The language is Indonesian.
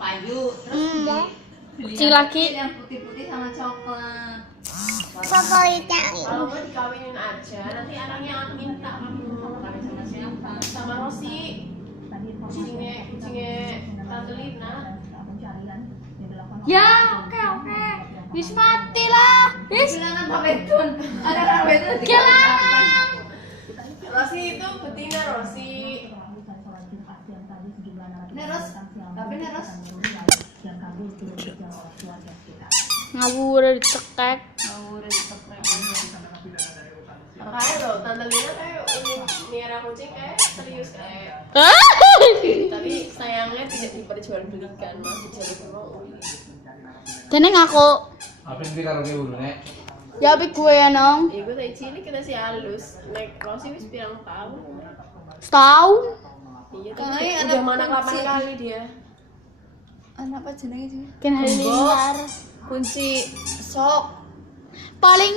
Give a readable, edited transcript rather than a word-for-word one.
payu terus beli Kucing laki yang putih-putih sama coklat. Favoritnya Kalau mau dikawinin aja, nanti anaknya aku minta kamu kawin sama siapa? Sama Rosi. Kucingnya Tante Lina. ya. Oke wis mati lah wis Bilangan Pak Betun. Ada Pak Betun. kelangan. Rosi itu betina Rosi. Neros. Tapi Neros. Ngawur dicekek. Mau udah diteprek. Kayak loh, Tante Lina kayak miara kucing kayak serius kayak. Tapi sayangnya tidak diperjualbelikan, masih jadi mau. Jeneng aku. Apa yang karo ke ulune? Ya tapi gue ya nong. Iku tadi cilik kita sih halus. Nek Rosi wis pirang tahun. Setahun. Iya, Kalau tapi ini udah ada mana 8 kunci. kali dia. Anak apa jenenge sih? Kan hari liar. Kunci sok. Paling